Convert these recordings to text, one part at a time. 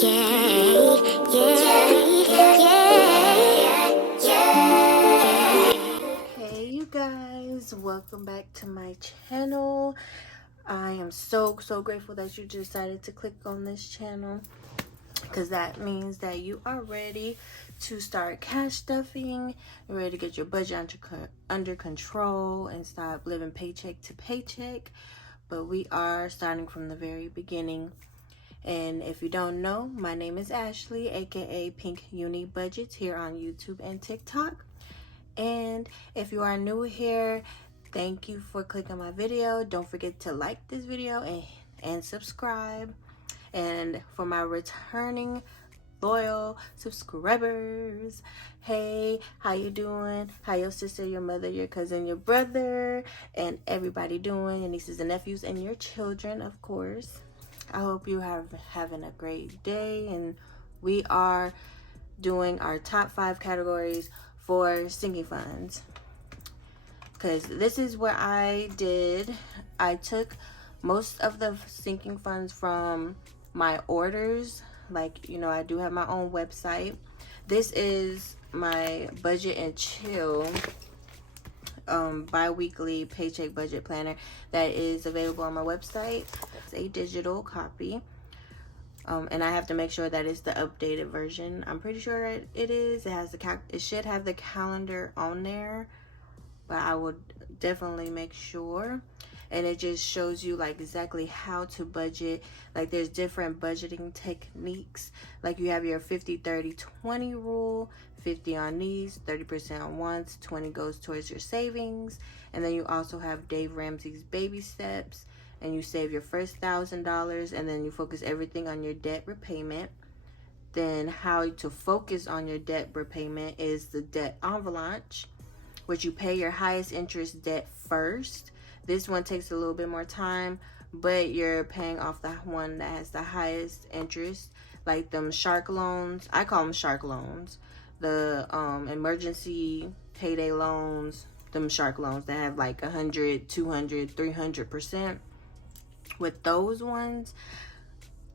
Hey you guys, welcome back to my channel. I am so grateful that you decided to click on this channel, because that means that you are ready to start cash stuffing. You're ready to get your budget under control and stop living paycheck to paycheck. But we are starting from the very beginning. And if you don't know, my name is Ashley, aka Pink-UniBudgetz, here on YouTube and TikTok. And if you are new here, thank you for clicking my video. Don't forget to like this video and subscribe. And for my returning loyal subscribers, hey, how you doing? How your sister, your mother, your cousin, your brother, and everybody doing? Your nieces and nephews and your children, of course. I hope you are having a great day. And we are doing our top 5 categories for sinking funds, because this is what I did. I took most of the sinking funds from my orders. Like, you know, I do have my own website. This is my budget and chill bi-weekly paycheck budget planner that is available on my website. It's a digital copy. And I have to make sure that it's the updated version. I'm pretty sure it is. It has it should have the calendar on there, but I will definitely make sure. And it just shows you like exactly how to budget. Like, there's different budgeting techniques. Like, you have your 50-30-20 rule. 50 on needs, 30% on wants, 20 goes towards your savings. And then you also have Dave Ramsey's baby steps, and you save your first $1,000, and then you focus everything on your debt repayment. Then how to focus on your debt repayment is the debt avalanche, which you pay your highest interest debt first. This one takes a little bit more time, but you're paying off the one that has the highest interest, like them shark loans. I call them shark loans. The emergency payday loans, them shark loans that have like 100, 200, 300%. With those ones,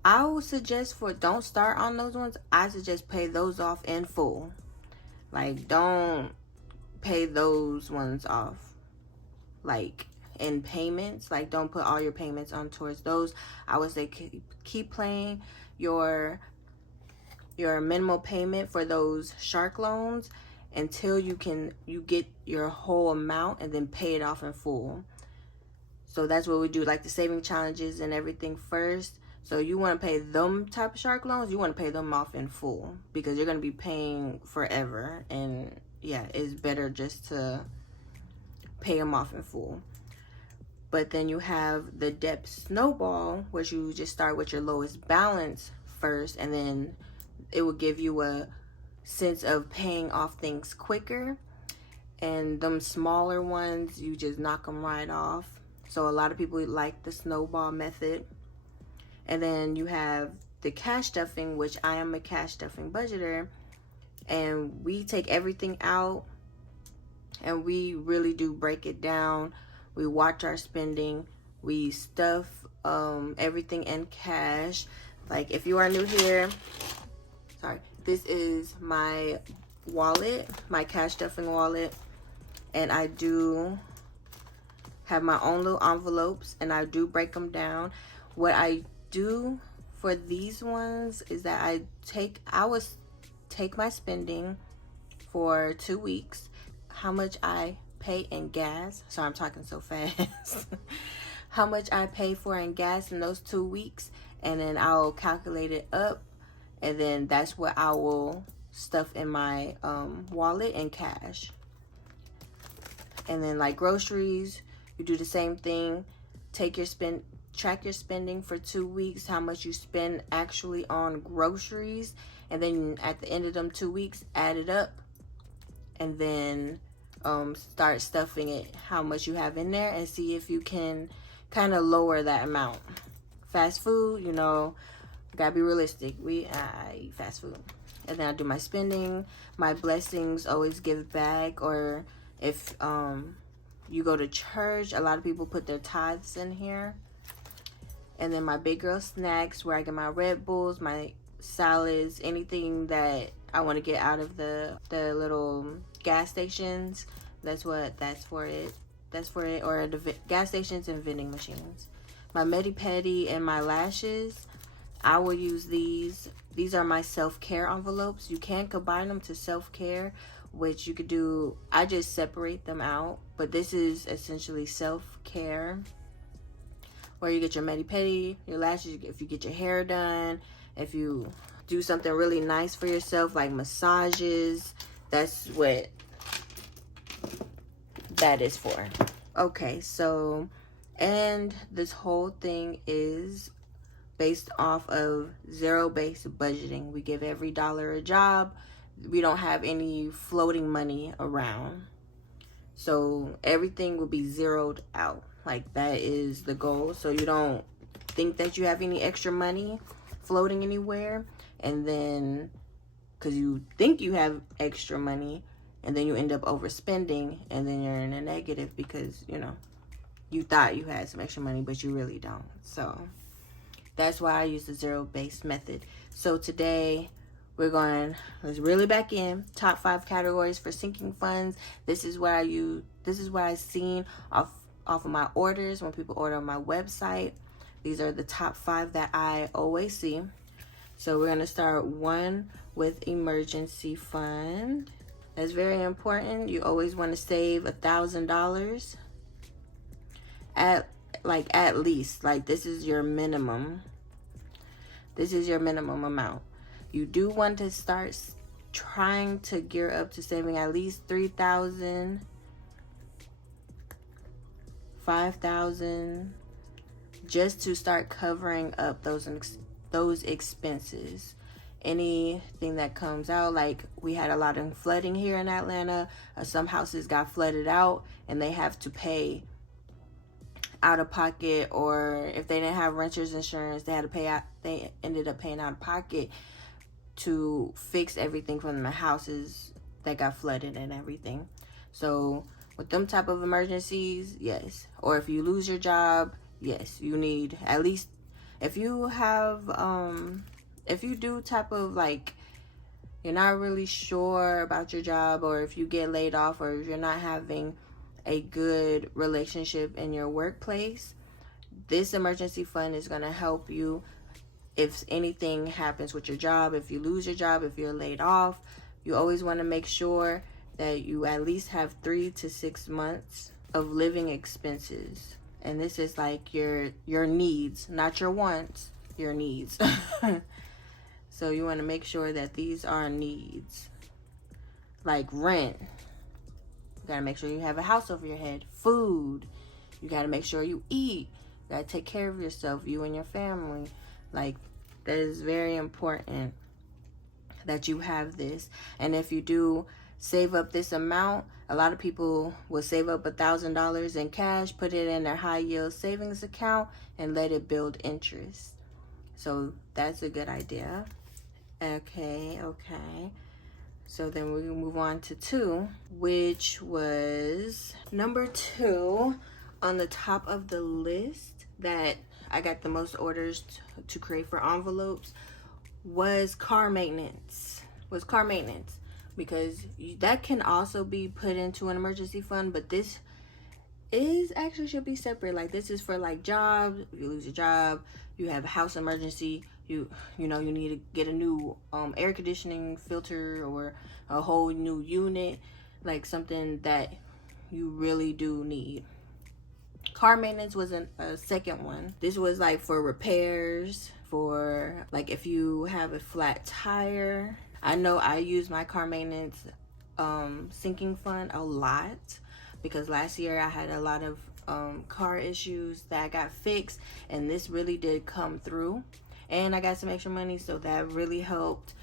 I would suggest don't start on those ones. I suggest pay those off in full. Like, don't pay those ones off like in payments. Like, don't put all your payments on towards those. I would say keep paying your minimal payment for those shark loans until you get your whole amount, and then pay it off in full. So that's what we do, like the saving challenges and everything first. So you want to pay them type of shark loans, you want to pay them off in full, because you're going to be paying forever. And yeah, it's better just to pay them off in full. But then you have the debt snowball, which you just start with your lowest balance first, and then it will give you a sense of paying off things quicker. And them smaller ones, you just knock them right off. So a lot of people like the snowball method. And then you have the cash stuffing, which I am a cash stuffing budgeter, and we take everything out and we really do break it down. We watch our spending. We stuff everything in cash. Like, if you are new here, sorry, this is my wallet, my cash stuffing wallet, and I do have my own little envelopes, and I do break them down. What I do for these ones is that I would take my spending for 2 weeks, how much I pay in gas. Sorry, I'm talking so fast. How much I pay for in gas in those 2 weeks, and then I'll calculate it up, and then that's what I will stuff in my wallet and cash. And then like groceries, you do the same thing. Track your spending for 2 weeks, how much you spend actually on groceries, and then at the end of them 2 weeks, add it up, and then start stuffing it, how much you have in there, and see if you can kind of lower that amount. Fast food, you know, gotta be realistic. I eat fast food. And then I do my spending, my blessings, always give back. Or if you go to church, a lot of people put their tithes in here. And then my big girl snacks, where I get my Red Bulls, my salads, anything that I want to get out of the little gas stations. That's for it. Or the gas stations and vending machines. My Medi-Pedi and my lashes, I will use these. These are my self-care envelopes. You can combine them to self-care, which you could do. I just separate them out, but this is essentially self-care, where you get your Medi-Pedi, your lashes, if you get your hair done, if you do something really nice for yourself, like massages. That's what that is for. Okay, so, and this whole thing is based off of zero-based budgeting. We give every dollar a job. We don't have any floating money around. So everything will be zeroed out. Like, that is the goal. So you don't think that you have any extra money floating anywhere, and then because you think you have extra money, and then you end up overspending, and then you're in a negative because, you know, you thought you had some extra money, but you really don't. So that's why I use the zero-based method. So today let's really back in. Top 5 categories for sinking funds. This is what I've seen off of my orders when people order on my website. These are the top 5 that I always see. So we're gonna start one with emergency fund. That's very important. You always want to save $1,000 at least. Like, this is your minimum. This is your minimum amount. You do want to start trying to gear up to saving at least $3,000, $5,000, just to start covering up those expenses. Anything that comes out, like we had a lot of flooding here in Atlanta. Some houses got flooded out and they have to pay out of pocket, or if they didn't have renter's insurance, they had to pay out. They ended up paying out of pocket to fix everything from the houses that got flooded and everything. So with them type of emergencies, yes. Or if you lose your job, yes, you need at least, if you have if you do type of, like, you're not really sure about your job, or if you get laid off, or if you're not having a good relationship in your workplace, this emergency fund is going to help you if anything happens with your job. If you lose your job, if you're laid off, you always want to make sure that you at least have 3 to 6 months of living expenses. And this is like your needs, not your wants, your needs. So you want to make sure that these are needs. Like rent. You got to make sure you have a house over your head. Food. You got to make sure you eat. You got to take care of yourself, you and your family. Like, that is very important that you have this. And if you do save up this amount, a lot of people will save up $1,000 in cash, put it in their high yield savings account, and let it build interest. So that's a good idea. Okay. So then we move on to 2, which was number 2 on the top of the list that I got the most orders to create for envelopes was car maintenance. Because that can also be put into an emergency fund, but this is actually should be separate. Like, this is for like jobs. If you lose your job, you have a house emergency, you know you need to get a new air conditioning filter or a whole new unit, like something that you really do need. Car maintenance was a second one. This was like for repairs, for like if you have a flat tire. I know I use my car maintenance sinking fund a lot because last year I had a lot of car issues that got fixed, and this really did come through, and I got some extra money, so that really helped.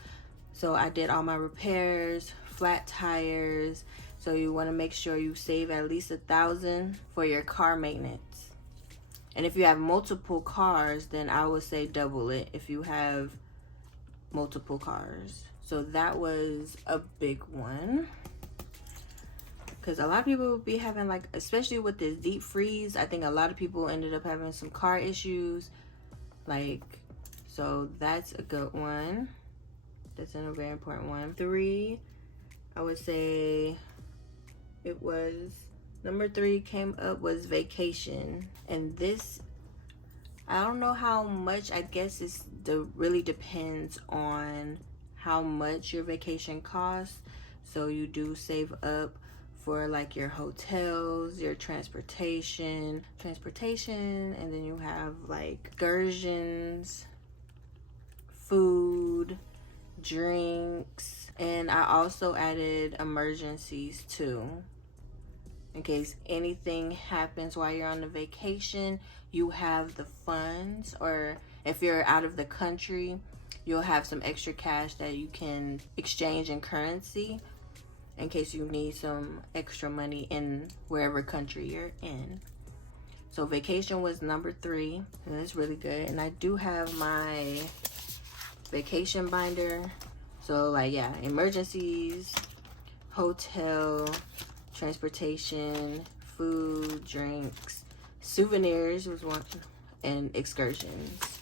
So I did all my repairs, flat tires. So you want to make sure you save at least $1,000 for your car maintenance. And if you have multiple cars, then I would say double it if you have multiple cars. So that was a big one, because a lot of people would be having, like, especially with this deep freeze, I think a lot of people ended up having some car issues. Like, So that's a good one. That's a very important one. 3, I would say it was, number 3 came up was vacation. And this, I don't know how much, I guess really depends on how much your vacation costs. So you do save up for like your hotels, your transportation, and then you have like excursions, food, drinks, and I also added emergencies too. In case anything happens while you're on the vacation, you have the funds, or if you're out of the country, you'll have some extra cash that you can exchange in currency in case you need some extra money in wherever country you're in. So vacation was number 3, and it's really good. And I do have my vacation binder. So like, yeah, emergencies, hotel, transportation, food, drinks, souvenirs was one, and excursions.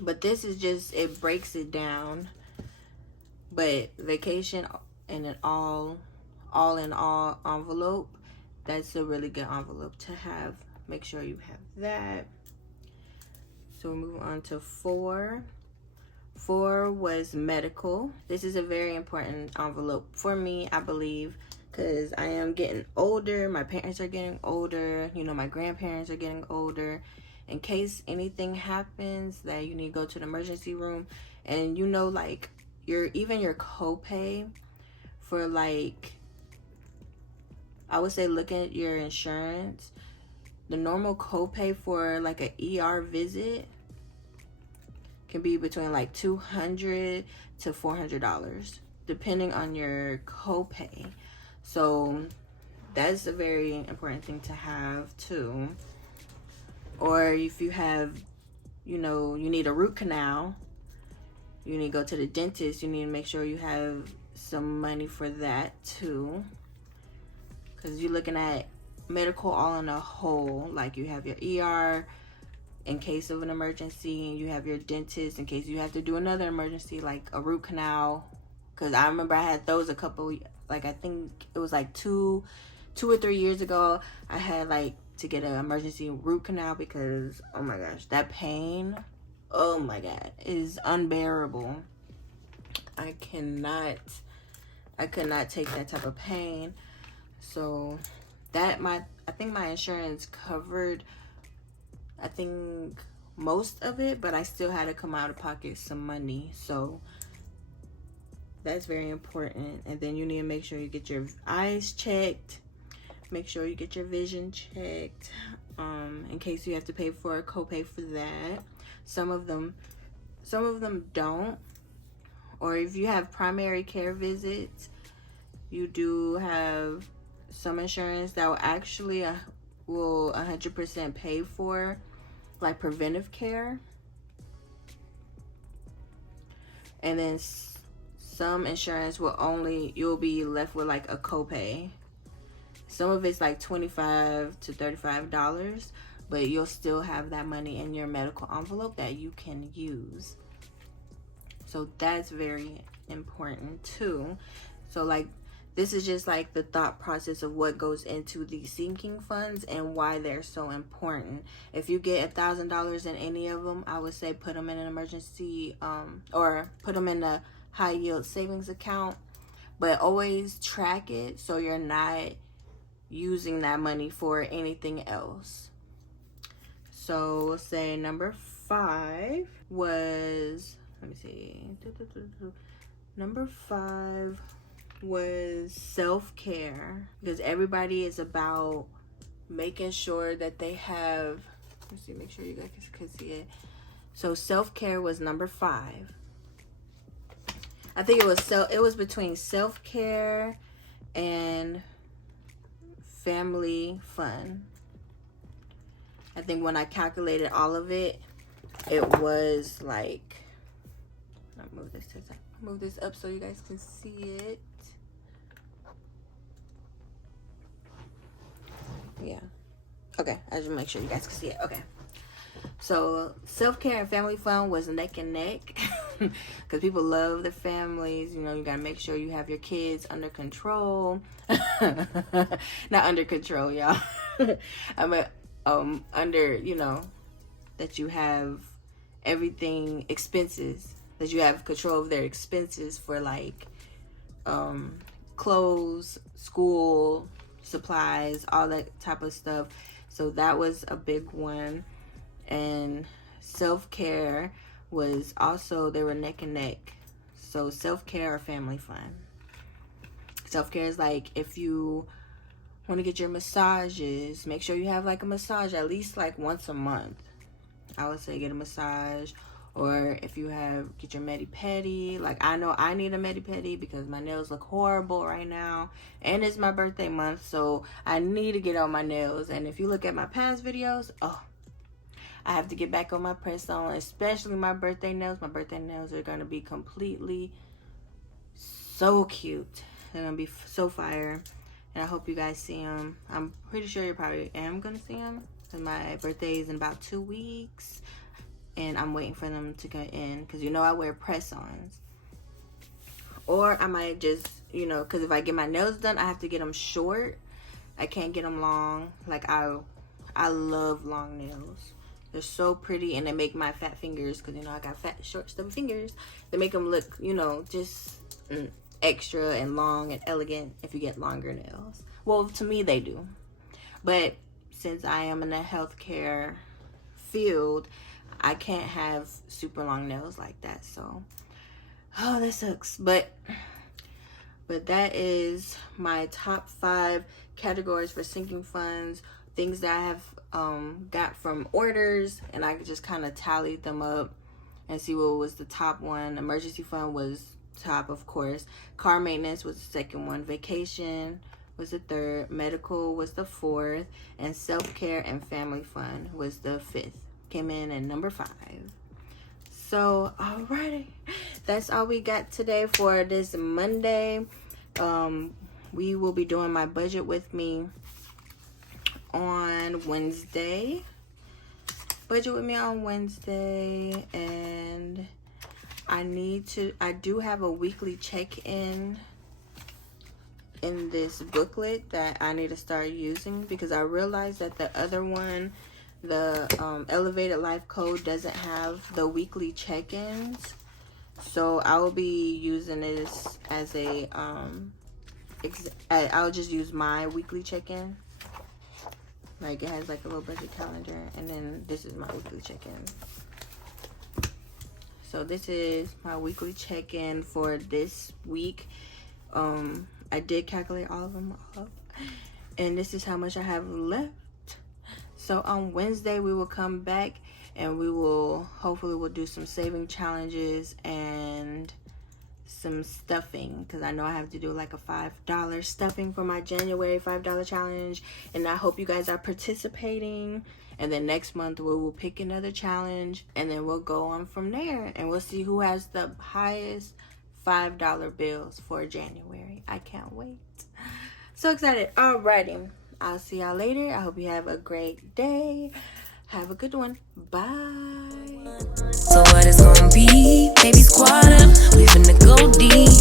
But this is just, it breaks it down. But vacation and an all in all envelope, that's a really good envelope to have. Make sure you have that. So we'll move on to 4. 4 was medical. This is a very important envelope for me, I believe, because I am getting older. My parents are getting older. You know, my grandparents are getting older. In case anything happens that you need to go to the emergency room, and you know, like even your copay for, like, I would say look at your insurance. The normal copay for like a ER visit can be between like $200 to $400 depending on your copay. So that's a very important thing to have too. Or if you have, you know, you need a root canal, you need to go to the dentist, you need to make sure you have some money for that too, because you're looking at medical all in a whole. Like you have your ER in case of an emergency, and you have your dentist in case you have to do another emergency like a root canal. Because I remember I had those a couple, like I think it was like two or 3 years ago. I had like to get an emergency root canal because, oh my gosh, that pain, oh my god, is unbearable. I could not take that type of pain. So that I think my insurance covered, I think, most of it, but I still had to come out of pocket some money. So that's very important. And then you need to make sure you get your eyes checked. Make sure you get your vision checked, in case you have to pay for a copay for that. Some of them don't. Or if you have primary care visits, you do have some insurance that will actually will 100% pay for like preventive care. And then some insurance will you'll be left with like a copay. Some of it's like $25 to $35, but you'll still have that money in your medical envelope that you can use. So that's very important too. So like, this is just like the thought process of what goes into these sinking funds and why they're so important. If you get $1,000 in any of them, I would say put them in an emergency, or put them in a high yield savings account, but always track it so you're not using that money for anything else. So we'll say number 5 was, let me see, number 5 was self-care, because everybody is about making sure that they have, let's see, make sure you guys can see it. So self-care was number 5. I think it was between self-care and family fun. I think when I calculated all of it, it was like, I'll move this up so you guys can see it. Yeah. Okay, I just make sure you guys can see it. Okay. So self-care and family fun was neck and neck because people love their families. You know, you gotta make sure you have your kids under control. Not under control, y'all. Under, you know, that you have everything, expenses, that you have control of their expenses for like clothes, school, supplies, all that type of stuff. So that was a big one. And self-care was also, they were neck and neck. So self-care or family fun. Self-care is like if you want to get your massages, make sure you have like a massage at least like once a month. I would say get a massage. Or if you get your medi-pedi. Like I know I need a medi-pedi because my nails look horrible right now. And it's my birthday month, so I need to get on my nails. And if you look at my past videos, oh, I have to get back on my press-on, especially my birthday nails. My birthday nails are going to be completely so cute. They're going to be so fire. And I hope you guys see them. I'm pretty sure you probably am going to see them. My birthday is in about 2 weeks. And I'm waiting for them to get in. Because you know I wear press-ons. Or I might just, you know, because if I get my nails done, I have to get them short. I can't get them long. Like I love long nails. They're so pretty, and they make my fat fingers, because, you know, I got fat, short, stubby fingers. They make them look, you know, just extra and long and elegant if you get longer nails. Well, to me, they do. But since I am in the healthcare field, I can't have super long nails like that. So, oh, that sucks. But that is my top 5 categories for sinking funds. Things that I have got from orders, and I just kind of tallied them up and see what was the top one. Emergency fund was top, of course. Car maintenance was the second one. Vacation was the third. Medical was the fourth. And self-care and family fund was the fifth. Came in at number 5. So, alrighty. That's all we got today for this Monday. We will be doing my budget with me on Wednesday. Budget with me on Wednesday. And I do have a weekly check-in in this booklet that I need to start using, because I realized that the other one, the Elevated Life Code, doesn't have the weekly check-ins. So I will be using this as a I'll just use my weekly check-in. Like, it has like a little budget calendar, and then this is my weekly check-in. So this is my weekly check-in for this week. I did calculate all of them up, and this is how much I have left. So on Wednesday we will come back, and we will hopefully we'll do some saving challenges and some stuffing, because I know I have to do like a $5 stuffing for my January $5 challenge, and I hope you guys are participating. And then next month we will pick another challenge, and then we'll go on from there, and we'll see who has the highest $5 bills for January. I can't wait. So excited. Alrighty, I'll see y'all later. I hope you have a great day. Have a good one. Bye. So what it's gonna be? Baby, squad up. We finna go deep.